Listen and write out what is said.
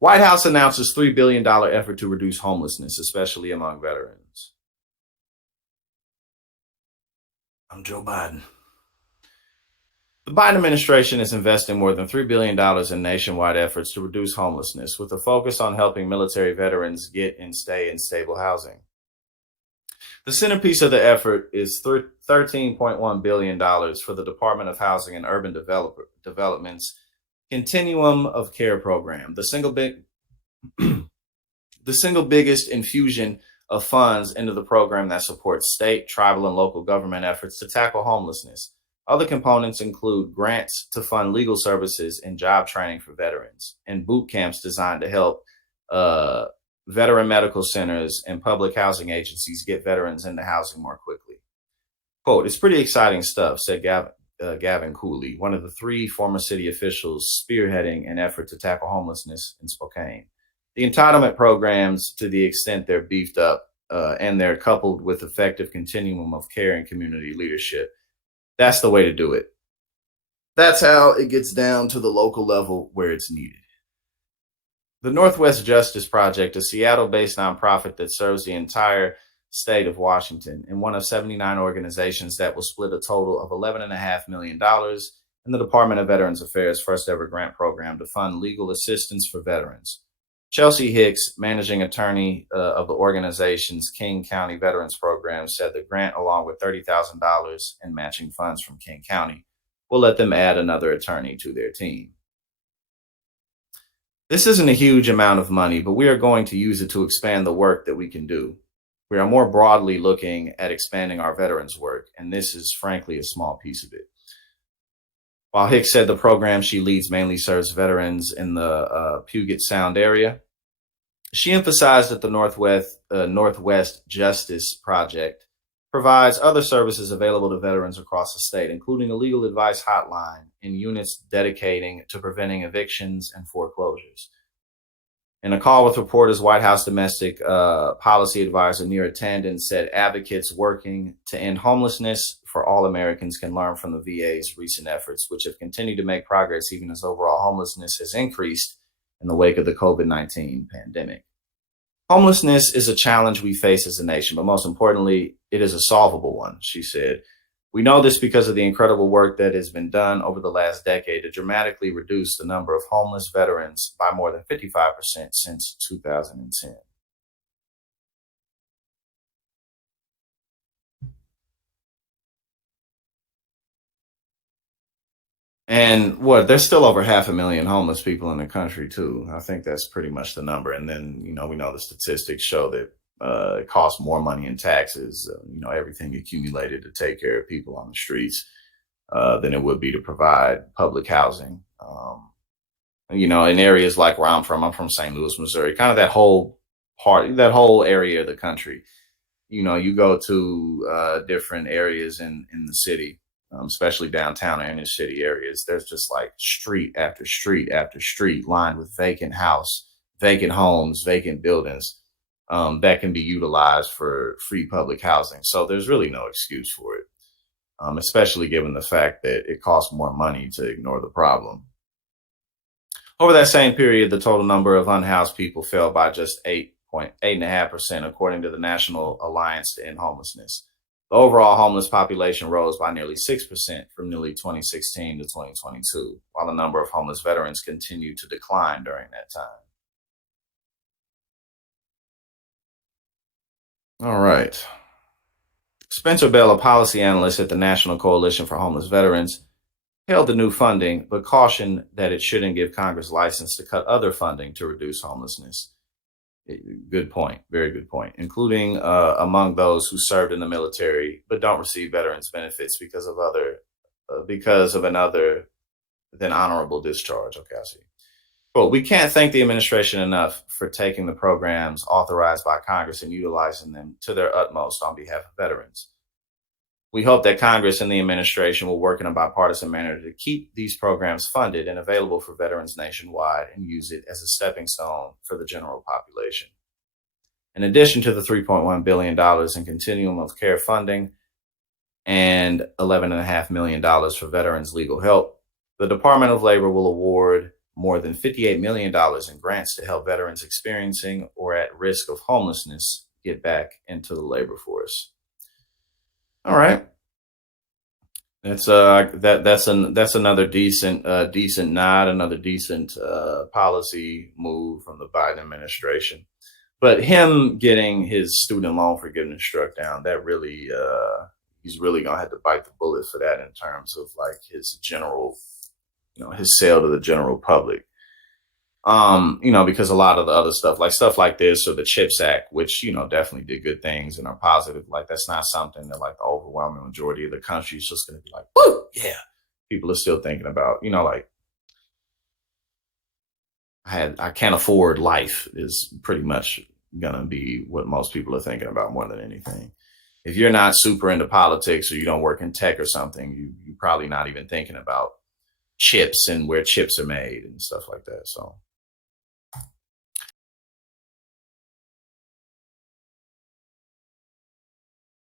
White House announces $3 billion effort to reduce homelessness, especially among veterans. I'm Joe Biden. The Biden administration is investing more than $3 billion in nationwide efforts to reduce homelessness, with a focus on helping military veterans get and stay in stable housing. The centerpiece of the effort is $13.1 billion for the Department of Housing and Urban Development's Continuum of Care program, the single biggest infusion of funds into the program that supports state, tribal, and local government efforts to tackle homelessness. Other components include grants to fund legal services and job training for veterans, and boot camps designed to help veteran medical centers and public housing agencies get veterans into housing more quickly. Quote, "It's pretty exciting stuff," said Gavin Cooley, one of the three former city officials spearheading an effort to tackle homelessness in Spokane. The entitlement programs, to the extent they're beefed up and they're coupled with effective continuum of care and community leadership, that's the way to do it. That's how it gets down to the local level where it's needed. The Northwest Justice Project, a Seattle-based nonprofit that serves the entire state of Washington, and one of 79 organizations that will split a total of $11.5 million in the Department of Veterans Affairs' first ever grant program to fund legal assistance for veterans. Chelsea Hicks, managing attorney of the organization's King County Veterans Program, said the grant, along with $30,000 in matching funds from King County, will let them add another attorney to their team. This isn't a huge amount of money, but we are going to use it to expand the work that we can do. We are more broadly looking at expanding our veterans' work, and this is frankly a small piece of it. While Hicks said the program she leads mainly serves veterans in the Puget Sound area, she emphasized that the Northwest Justice Project provides other services available to veterans across the state, including a legal advice hotline and units dedicating to preventing evictions and foreclosures. In a call with reporters, White House domestic policy advisor Neera Tanden said advocates working to end homelessness for all Americans can learn from the VA's recent efforts, which have continued to make progress even as overall homelessness has increased in the wake of the COVID-19 pandemic. Homelessness is a challenge we face as a nation, but most importantly, it is a solvable one, she said. We know this because of the incredible work that has been done over the last decade to dramatically reduce the number of homeless veterans by more than 55% since 2010. And there's still over 500,000 homeless people in the country too. I think that's pretty much the number. And then, we know the statistics show that it costs more money in taxes, everything accumulated to take care of people on the streets than it would be to provide public housing. In areas like where I'm from St. Louis, Missouri, kind of that whole area of the country. You go to different areas in the city, especially downtown and inner city areas. There's just like street after street after street lined with vacant homes, vacant buildings that can be utilized for free public housing. So there's really no excuse for it, especially given the fact that it costs more money to ignore the problem. Over that same period, the total number of unhoused people fell by just 8.5%, according to the National Alliance to End Homelessness. The overall homeless population rose by nearly 6% from nearly 2016 to 2022, while the number of homeless veterans continued to decline during that time. All right. Spencer Bell, a policy analyst at the National Coalition for Homeless Veterans, hailed the new funding, but cautioned that it shouldn't give Congress license to cut other funding to reduce homelessness. Good point. Very good point. Including among those who served in the military but don't receive veterans benefits because of another than honorable discharge. Okay, I see. Quote, "We can't thank the administration enough for taking the programs authorized by Congress and utilizing them to their utmost on behalf of veterans. We hope that Congress and the administration will work in a bipartisan manner to keep these programs funded and available for veterans nationwide and use it as a stepping stone for the general population." In addition to the $3.1 billion in Continuum of Care funding and $11.5 million for veterans legal help, the Department of Labor will award more than $58 million in grants to help veterans experiencing or at risk of homelessness get back into the labor force. All right. That's another decent nod, another decent policy move from the Biden administration. But him getting his student loan forgiveness struck down, that really he's really gonna have to bite the bullet for that in terms of like his general, his sale to the general public. Because a lot of the other stuff like this or the CHIPS Act, which, definitely did good things and are positive, like that's not something that like the overwhelming majority of the country is just gonna be like, woo, yeah. People are still thinking about, like I can't afford life is pretty much gonna be what most people are thinking about more than anything. If you're not super into politics or you don't work in tech or something, you're probably not even thinking about chips and where chips are made and stuff like that. So